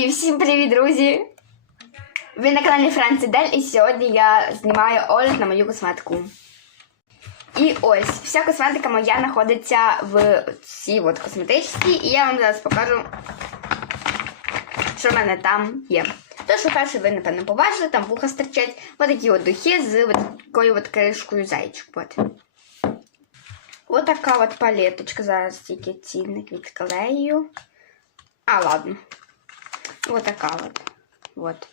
І всім привіт, друзі! Ви на каналі Франці Дель, і я знімаю огляд на мою косметику. І ось, вся косметика моя знаходиться в цій от косметичці, і я вам зараз покажу, що в мене там є. То, що перше ви, напевно, побачили, там вуха стирчать. Ось такі от духи з от такою от кришкою зайчик. От. Ось така от палеточка. Зараз тільки цінник відклею. А, ладно. Вот такая вот. Вот.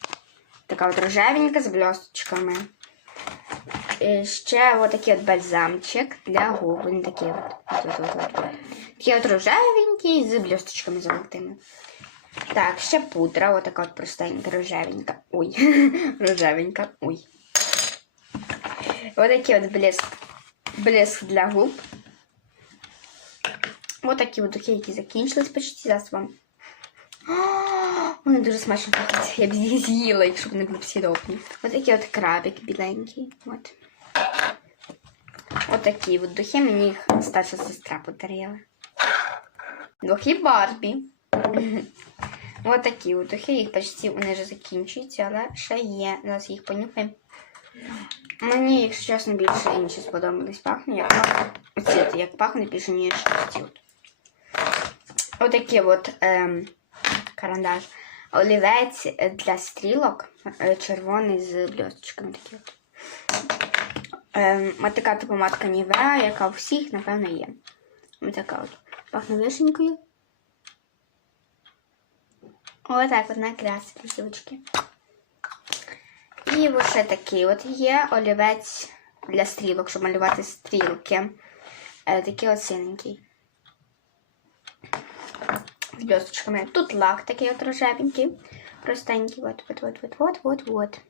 Така от рожевенька з блісточками. І ще от такий от бальзамчик для губ. Він такий от. От, от, от, от. Такий от рожевенький з блісточками золотими. Так, ще пудра, от така от простенька, рожевенька. Ой, рожевенька. Ой. Ось такий от блиск. Блиск для губ. Ось такі от духи, які закінчились почти. Зараз вам вони дуже смачно пахнуть. Я б їх з'їла, якщо б не були сідопні. Ось такий от крабик біленький. От. От такі от духи мені їх старша сестра подарила. Духи Барбі. Ось такі от духи, їх почти вони вже закінчуються, але ще є. Зараз їх понюхаємо. Мені, якщо чесно, більше інші сподобались пахне. Як пахне. Оці як пахне більше, ніж ці от. Ось такі от. Ем, карандаш. Олівець для стрілок е, червоний з блісточками такі от. Ем, ось така типу помадка Нівеа, яка у всіх, напевно, є. Ось така от. Пахне вишенькою. Ось так от накрасити дівчатки. І ось такий от є олівець для стрілок, щоб малювати стрілки. Е, такий от синенький з. Тут лак такий от рожевенький, простенький. От, от, от, от, от, от, от.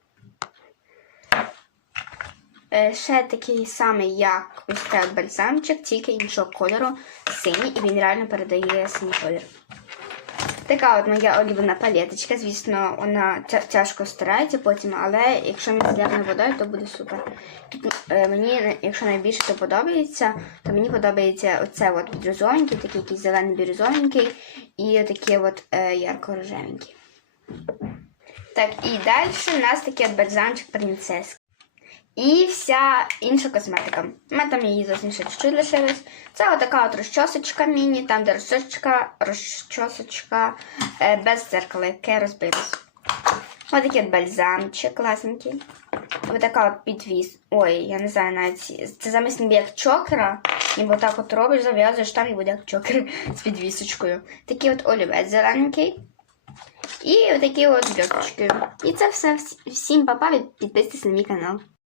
Е, ще такий самий, як ось цей бальзамчик, тільки іншого кольору, синій, і він реально передає синій колір. Така от моя улюблена палеточка. Звісно, вона тяжко старається потім, але якщо мені зеленою водою, то буде супер. Тут, е, мені, якщо найбільше то подобається, то мені подобається оце от бірюзовенький, такий якийсь зелений бірюзовенький і такий от е, ярко-рожевенький. Так, і далі у нас такий от бальзамчик принцески. І вся інша косметика. У там її зовсім ще чуть-чуть. Це отака от розчосочка міні, там де розчосочка, розчосочка е, без дзеркала, яке розбилось. Ось такий от бальзамчик класненький. Ось така от підвіз. Ой, я не знаю навіть. Це замість ніби як чокера. Ніби отак от робиш, зав'язуєш там і буде як чокер з підвісочкою. Такий от олівець зелененький. І отакі от бльоточки. І це все. Всім папа, підписуйтесь на мій канал.